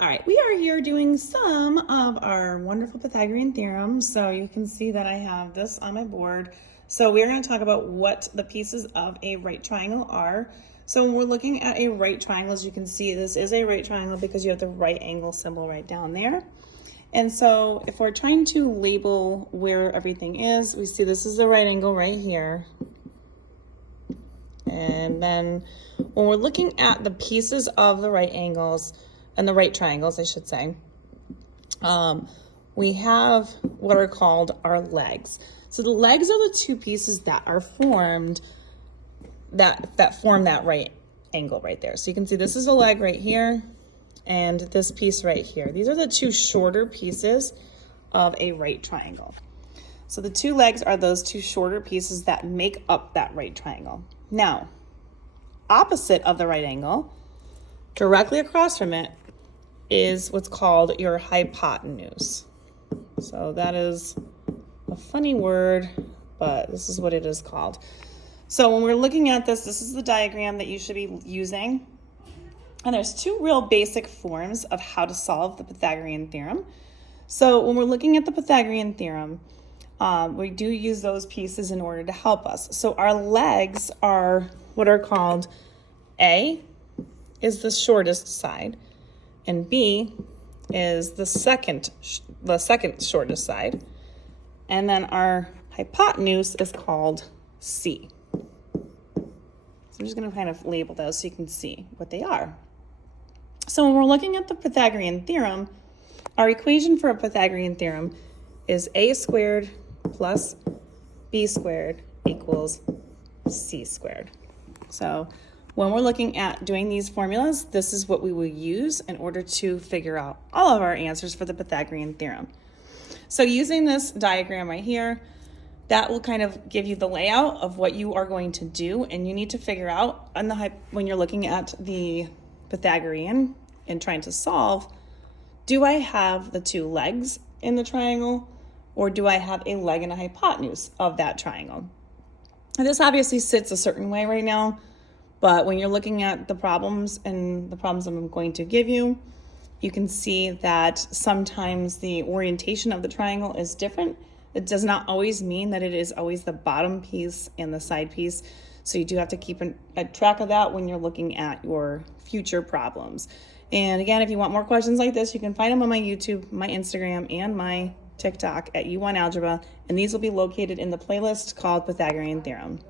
All right, we are here doing some of our wonderful Pythagorean theorems. So you can see that I have this on my board. So we're going to talk about what the pieces of a right triangle are. So when we're looking at a right triangle, as you can see, this is a right triangle because you have the right angle symbol right down there. And so if we're trying to label where everything is, we see this is the right angle right here. And then when we're looking at the pieces of the right angles, and the right triangles, I should say, we have what are called our legs. So the legs are the two pieces that are formed, that form that right angle right there. So you can see this is a leg right here, and this piece right here. These are the two shorter pieces of a right triangle. So the two legs are those two shorter pieces that make up that right triangle. Now, opposite of the right angle, directly across from it, is what's called your hypotenuse. So that is a funny word, but this is what it is called. So when we're looking at this, this is the diagram that you should be using. And there's two real basic forms of how to solve the Pythagorean theorem. So when we're looking at the Pythagorean theorem, we do use those pieces in order to help us. So our legs are what are called A is the shortest side, and B is the second shortest side. And then our hypotenuse is called C. So I'm just going to kind of label those so you can see what they are. So when we're looking at the Pythagorean theorem, our equation for a Pythagorean theorem is a squared plus b squared equals c squared. So when we're looking at doing these formulas, this is what we will use in order to figure out all of our answers for the Pythagorean theorem. So using this diagram right here, that will kind of give you the layout of what you are going to do, and you need to figure out when you're looking at the Pythagorean and trying to solve, do I have the two legs in the triangle, or do I have a leg and a hypotenuse of that triangle? And this obviously sits a certain way right now, but when you're looking at the problems and the problems I'm going to give you, you can see that sometimes the orientation of the triangle is different. It does not always mean that it is always the bottom piece and the side piece. So you do have to keep a track of that when you're looking at your future problems. And again, if you want more questions like this, you can find them on my YouTube, my Instagram, and my TikTok at YouWantAlgebra. And these will be located in the playlist called Pythagorean Theorem.